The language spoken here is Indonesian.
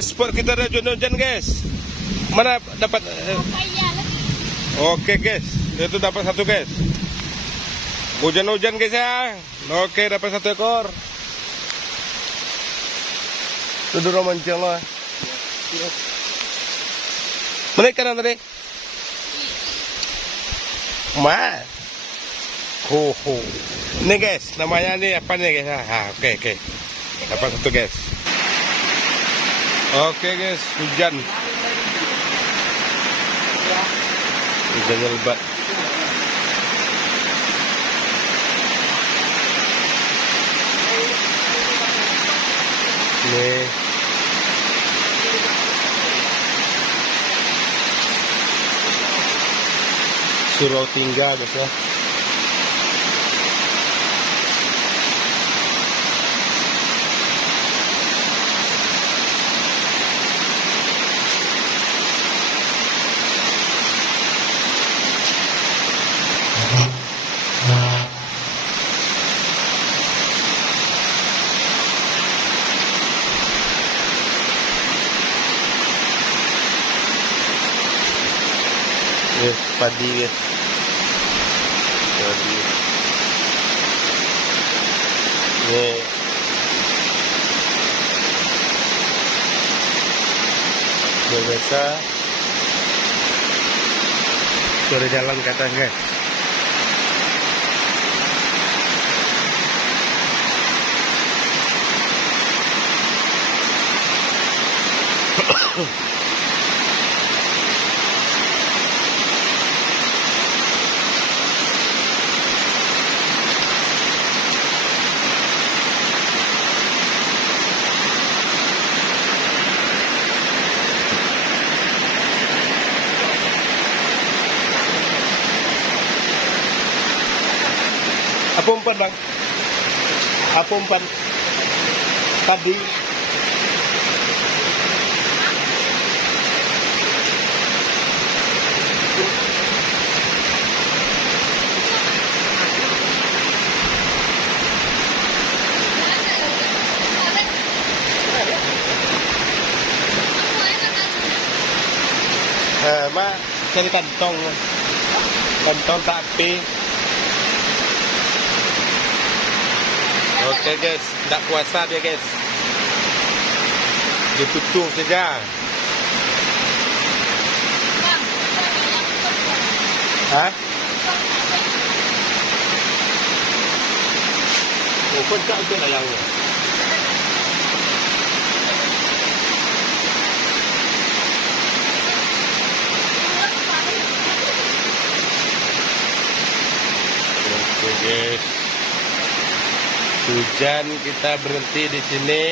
guys, spot kita ada hujan-hujan guys. Mana dapat? Oke guys, itu dapat satu guys. Hujan-hujan guys ya. Oke, dapat satu ekor. Itu dulu mancing lah. Mana ikan tadi? Ma. Ho. Ini guys, namanya nih apa nih guys? Oke. Dapat satu guys. Oke guys, hujan. Hujannya lebat. Nih. Surau Tinggal guys ya. Yes, padi guys. Padi. Nih. Biasa. Sudah jalan ke atas guys. Apa umpan bang? Apa umpan? Tadi. Mak cari kantong tak api. Oke guys, tidak puasa dia guys. Ditutup saja. Hah? Oh, pencak itu ayangnya. Oke guys. Hujan, kita berhenti di sini.